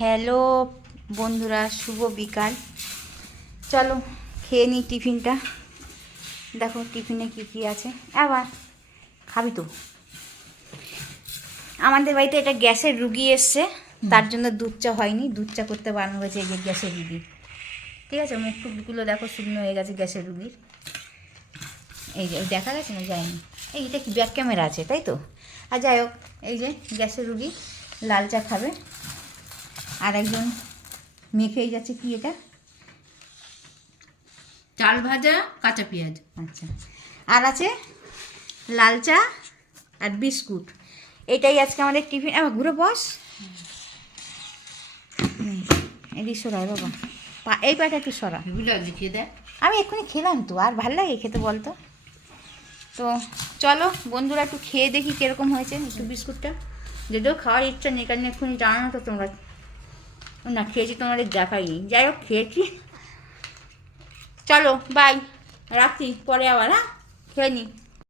Hello বন্ধুরা, শুভ বিকাল। চলো খেয়ে নিই টিফিনটা। দেখো টিফিনে কী কী আছে। আবার খাবি তো? আমাদের বাড়িতে এটা গ্যাসের রুগী এসছে, তার জন্য দুধ চা হয়নি, দুধ চা করতে বানানো হয়েছে। এই যে গ্যাসের রুগী, ঠিক আছে, মুখ টুকগুলো দেখো শুকনো হয়ে গেছে গ্যাসের রুগীর। এই যে দেখা গেছে না, যায়নি। এইটা কি ব্যাক ক্যামেরা আছে, তাই তো? আর যাই হোক, এই যে গ্যাসের রুগী লাল চা খাবে। আর একজন মেখেই যাচ্ছে, কি এটা? চাল ভাজা, কাঁচা পেঁয়াজ। আচ্ছা, আর আছে লাল চা আর বিস্কুট। এটাই আজকে আমাদের টিফিন। আবার ঘুরে বস, এদিক সরাই বাবা, এই পাটা একটু সরা। লিখিয়ে দেয়। আমি এক্ষুনি খেলাম তো, আর ভাল লাগে খেতে বলতো? তো চলো বন্ধুরা, একটু খেয়ে দেখি কীরকম হয়েছে। একটু বিস্কুটটা যদিও খাওয়ার ইচ্ছা নেই, কারণ এক্ষুনি জানো না তো তোমরা, না খেয়েছি তোমাদের দেখাই। যাই হোক খেয়েছি। চলো বাই, রাখছি, পরে আবার। হ্যাঁ, খেয়ে নি।